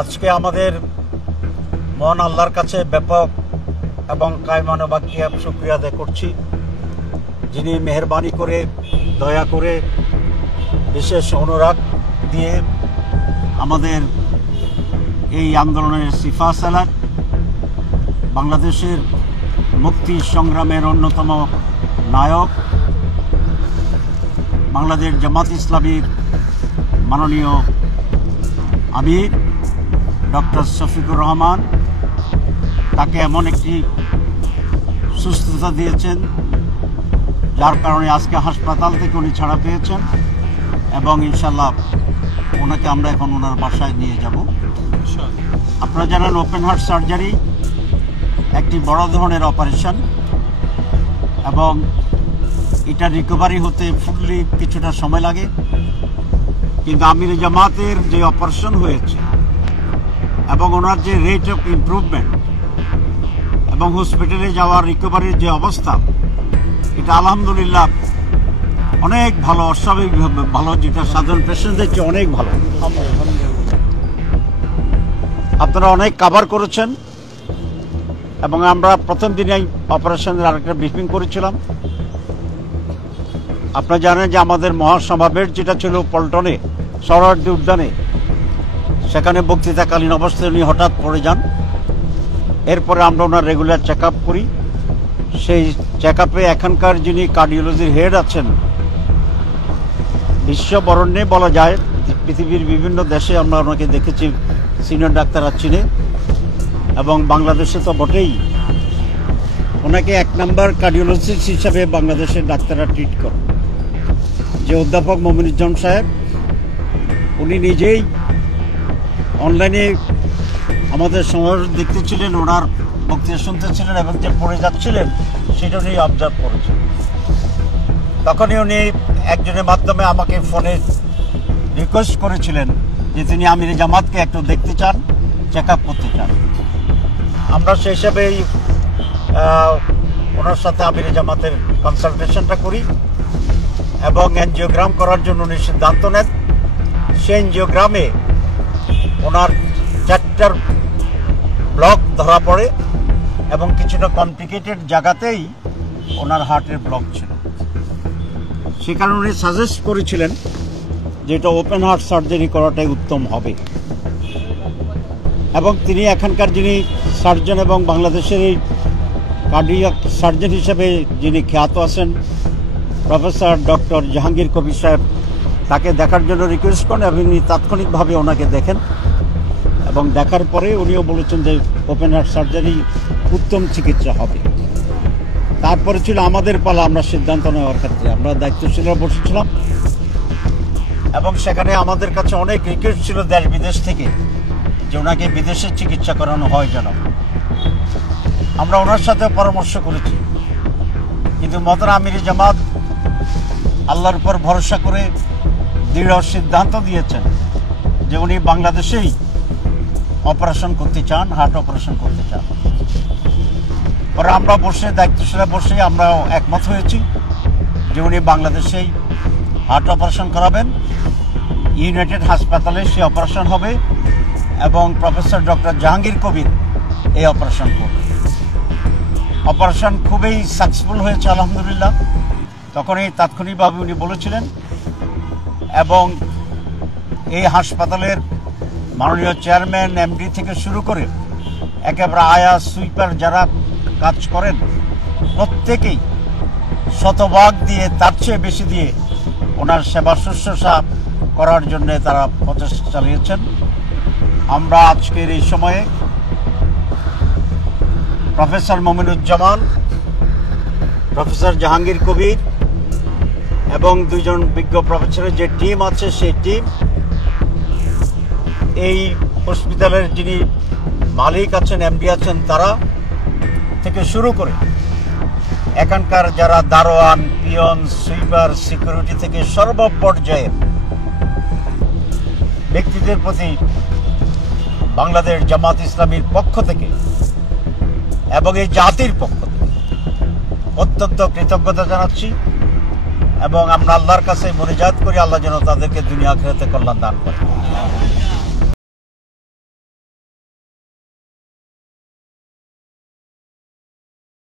আজকে আমাদের মহান আল্লাহর কাছে ব্যাপক এবং কায়মানবাক্যে শুকরিয়া আদায় করছি, যিনি মেহেরবানি করে দয়া করে বিশেষ অনুরাগ দিয়ে আমাদের এই আন্দোলনের সিফা সালার বাংলাদেশের মুক্তি সংগ্রামের অন্যতম নায়ক বাংলাদেশ জামাত ইসলামীর মাননীয় আমির ডক্টর শফিকুর রহমান, তাকে এমন একটি সুস্থতা দিয়েছেন যার কারণে আজকে হাসপাতাল থেকে উনি ছাড়া পেয়েছেন এবং ইনশাল্লাহ ওনাকে আমরা এখন ওনার বাসায় নিয়ে যাব। আপনারা জানেন ওপেন হার্ট সার্জারি একটি বড় ধরনের অপারেশন এবং এটা রিকভারি হতে ফুললি কিছুটা সময় লাগে, কিন্তু আমির জামাতের যে অপারেশন হয়েছে এবং ওনার যে রেট অফ ইমপ্রুভমেন্ট এবং হসপিটালে যাওয়ার রিকভারির যে অবস্থা, এটা আলহামদুলিল্লাহ অনেক ভালো, অস্বাভাবিকভাবে ভালো, যেটা সাধারণ পেশেন্টদের চেয়ে অনেক ভালো। আপনারা অনেক কাভার করেছেন এবং আমরা প্রথম দিনেই অপারেশনের আরেকটা ব্রিফিং করেছিলাম। আপনারা জানেন যে আমাদের মহাসমাবেশ যেটা ছিল পল্টনে সরোয়ার্দী উদ্যানে, সেখানে বক্তৃতাকালীন অবস্থায় উনি হঠাৎ পড়ে যান। এরপরে আমরা ওনার রেগুলার চেক আপ করি। সেই চেক আপে এখানকার যিনি কার্ডিওলজির হেড আছেন, বিশ্ববরণ্যে বলা যায়, পৃথিবীর বিভিন্ন দেশে আমরা ওনাকে দেখেছি, সিনিয়র ডাক্তাররা চিনে এবং বাংলাদেশে তো বটেই। ওনাকে 1 নম্বর কার্ডিওলজিস্ট হিসাবে বাংলাদেশের ডাক্তাররা ট্রিট করে। যে অধ্যাপক মমিনুজ্জামান সাহেব, উনি নিজেই অনলাইনে আমাদের সমাবেশ দেখতেছিলেন, ওনার বক্তৃতা শুনতেছিলেন এবং যে পড়ে যাচ্ছিলেন সেটা উনি অবজার্ভ করেছেন। তখনই উনি একজনের মাধ্যমে আমাকে ফোনে রিকোয়েস্ট করেছিলেন যে তিনি আমির জামাতকে একটু দেখতে চান, চেক আপ করতে চান। আমরা সেই হিসাবেই ওনার সাথে আমির জামাতের কনসালটেশনটা করি এবং এনজিওগ্রাম করার জন্য উনি সিদ্ধান্ত নেন। সেই এনজিওগ্রামে ওনার 4টা ব্লক ধরা পড়ে এবং কিছুটা কমপ্লিকেটেড জায়গাতেই ওনার হার্টের ব্লক ছিল। সে কারণে উনি সাজেস্ট করেছিলেন যে এটা ওপেন হার্ট সার্জারি করাটাই উত্তম হবে এবং তিনি এখানকার যিনি সার্জন এবং বাংলাদেশের এই কার্ডিয়াক সার্জন হিসেবে যিনি খ্যাত আছেন প্রফেসর ডক্টর জাহাঙ্গীর কবির সাহেব, তাকে দেখার জন্য রিকোয়েস্ট করেন এবং উনি তাৎক্ষণিকভাবে ওনাকে দেখেন এবং দেখার পরে উনিও বলেছেন যে ওপেন হার্ট সার্জারি উত্তম চিকিৎসা হবে। তারপরে ছিল আমাদের পালা, আমরা সিদ্ধান্ত নেওয়ার ক্ষেত্রে আমরা দায়িত্বশীলরা বসেছিলাম এবং সেখানে আমাদের কাছে অনেক রিকোয়েস্ট ছিল দেশ বিদেশ থেকে যে ওনাকে বিদেশে চিকিৎসা করানো হয় যেন। আমরা ওনার সাথে পরামর্শ করেছি, কিন্তু মহতারাম আমির জামাত আল্লাহর উপর ভরসা করে দৃঢ় সিদ্ধান্ত দিয়েছেন যে উনি বাংলাদেশেই অপারেশন করতে চান, হার্ট অপারেশন করতে চান। পরে আমরা দায়িত্বশীলরা বসে আমরা একমত হয়েছি যে উনি বাংলাদেশেই হার্ট অপারেশন করাবেন। ইউনাইটেড হাসপাতালে সে অপারেশন হবে এবং প্রফেসর ডক্টর জাহাঙ্গীর কবির এই অপারেশন করবে। অপারেশন খুবই সাকসেসফুল হয়েছে আলহামদুলিল্লাহ। তখন এই তাৎক্ষণিকভাবে উনি বলেছিলেন এবং এই হাসপাতালের মাননীয় চেয়ারম্যান, এমডি থেকে শুরু করে একেবারে আয়া সুইপার যারা কাজ করেন প্রত্যেকেই শতভাগ দিয়ে, তার চেয়ে বেশি দিয়ে ওনার সেবা শুশ্রূষা করার জন্য তারা প্রচেষ্টা চালিয়েছেন। আমরা আজকের এই সময়ে প্রফেসর মমিনুজ্জামান, প্রফেসর জাহাঙ্গীর কবির এবং 2 জন বিজ্ঞ প্রফেসরের যে টিম আছে, সেই টিম এই হসপিটালের যিনি মালিক আছেন, এমডি আছেন, তারা থেকে শুরু করে এখানকার যারা দারোয়ান, পিয়ন, সুইপার, সিকিউরিটি থেকে সর্বপর্যায়ের ব্যক্তিদের প্রতি বাংলাদেশ জামাত ইসলামীর পক্ষ থেকে এবং এই জাতির পক্ষ থেকে অত্যন্ত কৃতজ্ঞতা জানাচ্ছি এবং আমরা আল্লাহর কাছে মুনাজাত করি, আল্লাহ যেন তাদেরকে দুনিয়া আখিরাতে কল্যাণ দান করেন।